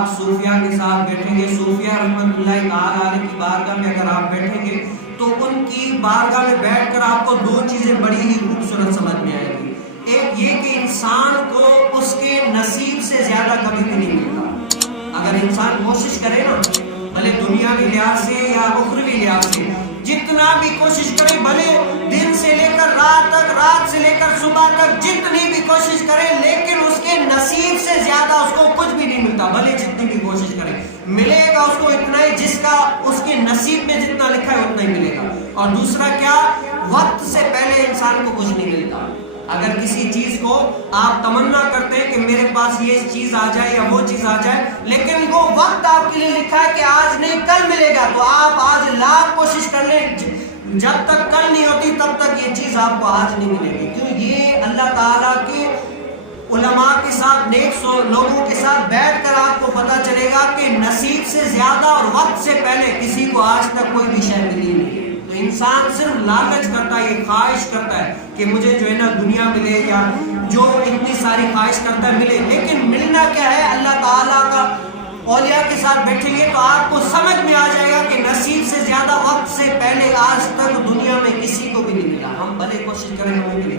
آپ صوفیاء کے ساتھ بیٹھیں گے، صوفیاء رحمۃ اللہ تعالیٰ علیہ کی بارگاہ میں اگر آپ بیٹھیں گے تو ان کی بارگاہ میں بیٹھ کر آپ کو دو چیزیں بڑی ہی خوبصورت سمجھ میں آئے گی۔ ایک یہ کہ انسان کو اس کے نصیب سے زیادہ کبھی بھی نہیں ملتا۔ اگر انسان کوشش کرے نا، بھلے دنیاوی لحاظ سے یا اخروی لحاظ سے جتنا بھی کوشش کرے، بھلے دن سے لے کر رات تک، رات سے لے کر صبح تک جتنی بھی کوشش کرے، لیکن اس کے نصیب سے زیادہ اس کو کچھ بھی نہیں ملتا۔ بھلے جتنی بھی کوشش کرے، ملے گا اس کو اتنا ہی جس کا اس کے نصیب میں جتنا لکھا ہے اتنا ہی ملے گا۔ اور دوسرا کیا، وقت سے پہلے انسان کو کچھ نہیں ملتا۔ اگر کسی چیز کو آپ تمنا کرتے ہیں کہ میرے پاس یہ چیز آ جائے یا وہ چیز آ جائے، لیکن وہ وقت آپ کے لیے لکھا ہے کہ آج نہیں کل ملے گا، تو آپ آج لاکھ کوشش کر لیں، جب تک کل نہیں ہوتی تب تک یہ چیز آپ کو آج نہیں ملے گی۔ کیوں؟ یہ اللہ تعالیٰ کے علماء کے ساتھ، نیک لوگوں کے ساتھ بیٹھ کر آپ کو پتا چلے گا کہ نصیب سے زیادہ اور وقت سے پہلے کسی کو آج تک کوئی بھی شے ملی نہیں ہے۔ تو انسان صرف لالچ کرتا ہے، یہ خواہش کرتا ہے کہ مجھے جو ہے نا دنیا ملے، یا جو اتنی ساری خواہش کرتا ہے ملے، لیکن ملنا کیا ہے؟ اللہ تعالیٰ کا اولیاء کے ساتھ بیٹھیں گے تو آپ کو سمجھ میں آ جائے گا کہ نصیب سے زیادہ وقت سے پہلے آج تک دنیا میں کسی کو بھی نہیں ملا۔ ہم بھلے کوشش کریں ہمیں ملے